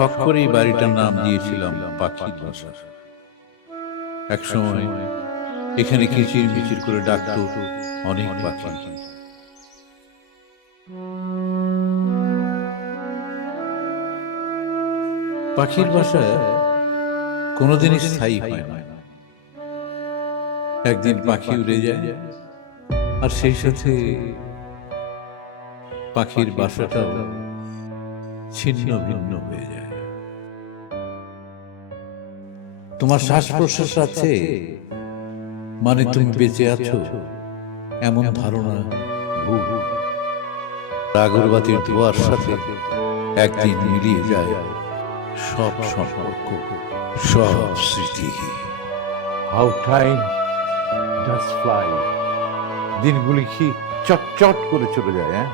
শখ করেই বাড়িটার নাম দিয়েছিলাম পাখির বাসা। একসময় এখানে কিচির মিচির করে ডাকতো অনেক পাখি। পাখির বাসা কোনোদিনই স্থায়ী হয় না। একদিন পাখি উড়ে যায়, আর সেই সাথে পাখির বাসাটাও ছিন্ন ভিন্ন হয়ে যায়। তোমার শ্বাস প্রশ্বাস আছে মানে তুমি বেঁচে আছো, এমন ধারণা ভুল। আগরবাতির ধোঁয়ার সাথে একদিন মিলিয়ে যায় সব সম্পর্ক, সব স্মৃতি। How time does fly. দিনগুলি কি চট চট করে চলে যায়, হ্যাঁ?